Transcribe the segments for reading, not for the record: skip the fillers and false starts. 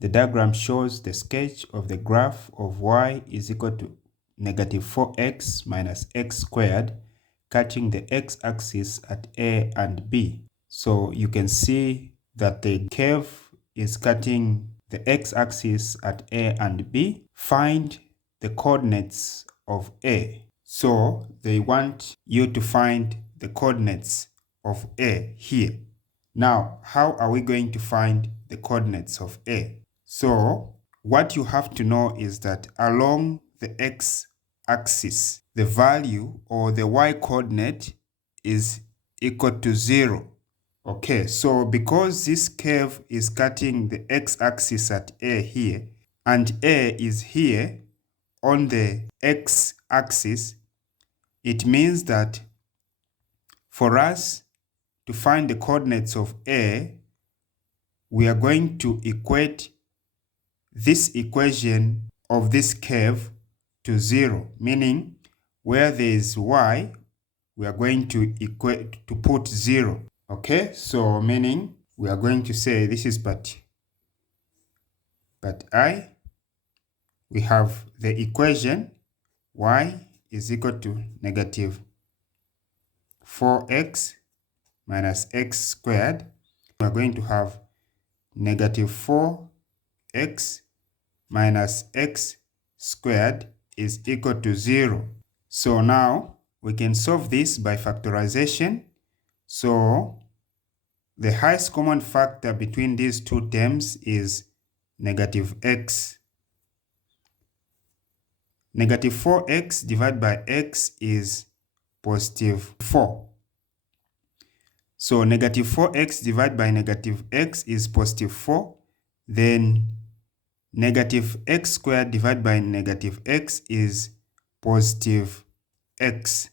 The diagram shows the sketch of the graph of y is equal to negative 4x minus x squared, cutting the x-axis at A and B. So you can see that the curve is cutting the x-axis at A and B. Find the coordinates of A. So they want you to find the coordinates of A here. Now, how are we going to find the coordinates of A? So, what you have to know is that along the x-axis, the value or the y-coordinate is equal to 0. Okay, so because this curve is cutting the x-axis at A here, and A is here on the x-axis, it means that for us to find the coordinates of A, we are going to equate this equation of this curve to 0, meaning where there is y, we are going to put 0. Okay, so meaning we are going to say this is but I. We have the equation y is equal to negative 4x minus x squared. We are going to have negative 4x minus x squared is equal to 0. So now we can solve this by factorization. So the highest common factor between these two terms is negative x. Negative 4x divided by x is positive 4. So negative 4x divided by negative x is positive 4. Then negative x squared divided by negative x is positive x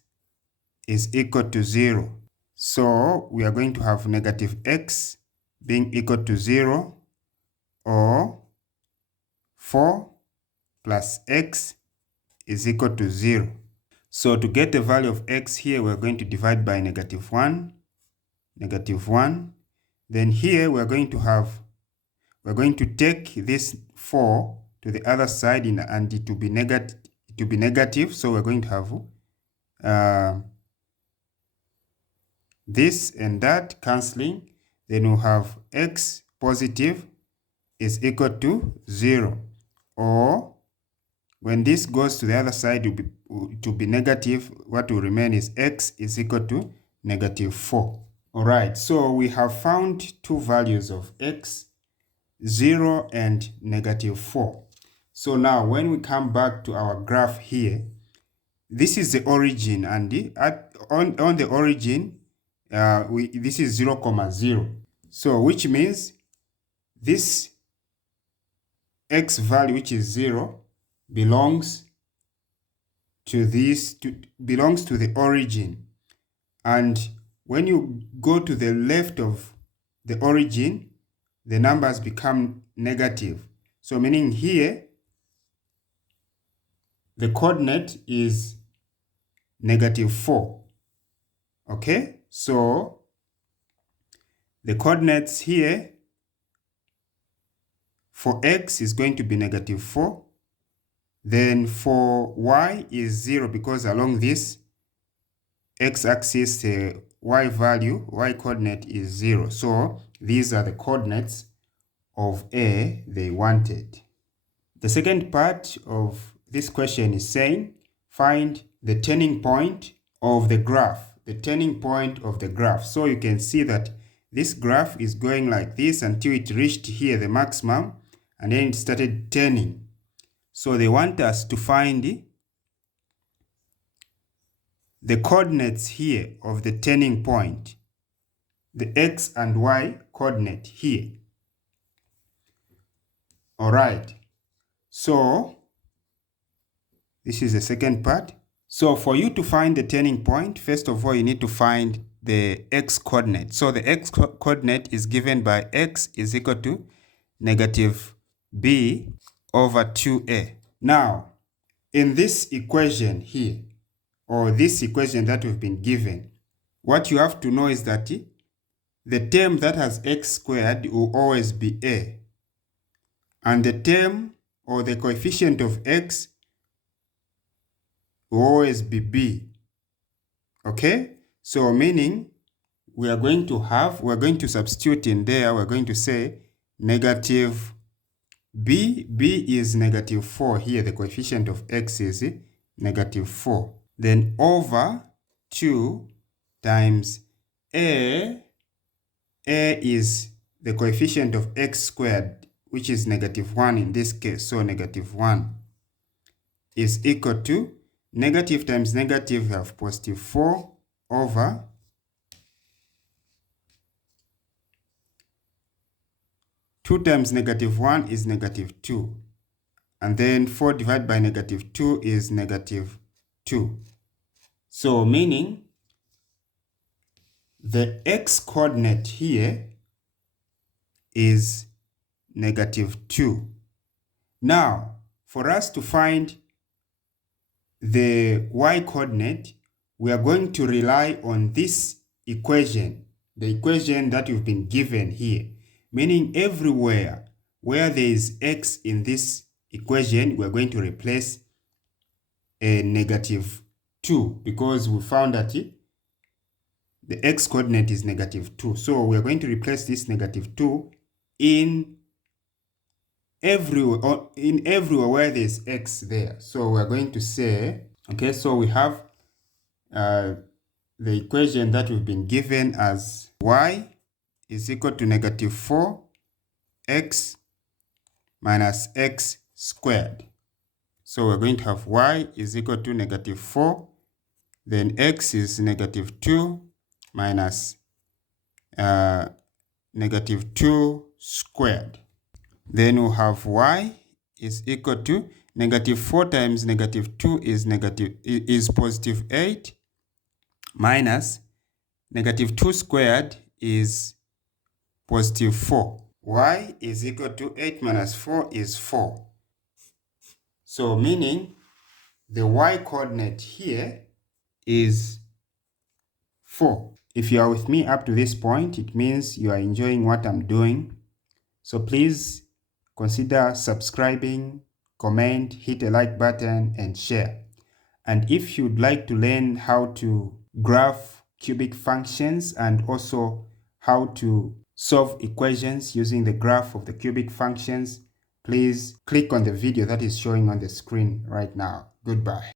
is equal to 0. So we are going to have negative x being equal to 0, or 4 plus x is equal to 0. So to get the value of x here, we're going to divide by negative 1, negative 1. Then here we're going to take this 4 to the other side and it to be negative. So we're going to have this and that cancelling. Then we'll have x positive is equal to 0. Or when this goes to the other side to be negative, what will remain is x is equal to negative 4. All right, so we have found two values of x, 0 and negative 4. So now when we come back to our graph here, this is the origin, and on the origin, this is 0, 0. So which means this x value, which is 0, belongs to the origin. And when you go to the left of the origin, the numbers become negative. So meaning here, the coordinate is negative 4. Okay, so the coordinates here for x is going to be negative 4. Then for y is 0, because along this x-axis, the y coordinate is 0. So these are the coordinates of A they wanted. The second part of this question is saying, find the turning point of the graph. The turning point of the graph. So you can see that this graph is going like this until it reached here, the maximum, and then it started turning. So they want us to find the coordinates here of the turning point, the x and y coordinate here. All right, so this is the second part. So for you to find the turning point, first of all, you need to find the x coordinate. So the x coordinate is given by x is equal to negative b over 2a. Now, in this equation here, or this equation that we've been given, what you have to know is that the term that has x squared will always be a. And the term or the coefficient of x will always be b. Okay? So meaning we're going to substitute in there, we're going to say negative b is negative 4 here, the coefficient of x is negative 4. Then over 2 times a is the coefficient of x squared, which is negative 1 in this case, so negative 1 is equal to negative times negative, we have positive 4 over 2 times negative 1 is negative 2. And then 4 divided by negative 2 is negative 2. So meaning the x coordinate here is negative 2. Now, for us to find the y coordinate, we are going to rely on this equation, the equation that you've been given here. Meaning everywhere where there is x in this equation, we're going to replace a negative 2 because we found that the x coordinate is negative 2. So we're going to replace this negative 2 in everywhere where there's x there. So we're going to say, okay, so we have the equation that we've been given as y is equal to negative 4x minus x squared. So we're going to have y is equal to negative 4, then x is negative 2 minus negative 2 squared. Then we'll have y is equal to negative 4 times negative 2 is positive 8 minus negative 2 squared is positive 4. Y is equal to 8 minus 4 is 4. So meaning the y coordinate here is 4. If you are with me up to this point, it means you are enjoying what I'm doing. So please consider subscribing, comment, hit a like button, and share. And if you'd like to learn how to graph cubic functions and also how to solve equations using the graph of the cubic functions, please click on the video that is showing on the screen right now. Goodbye.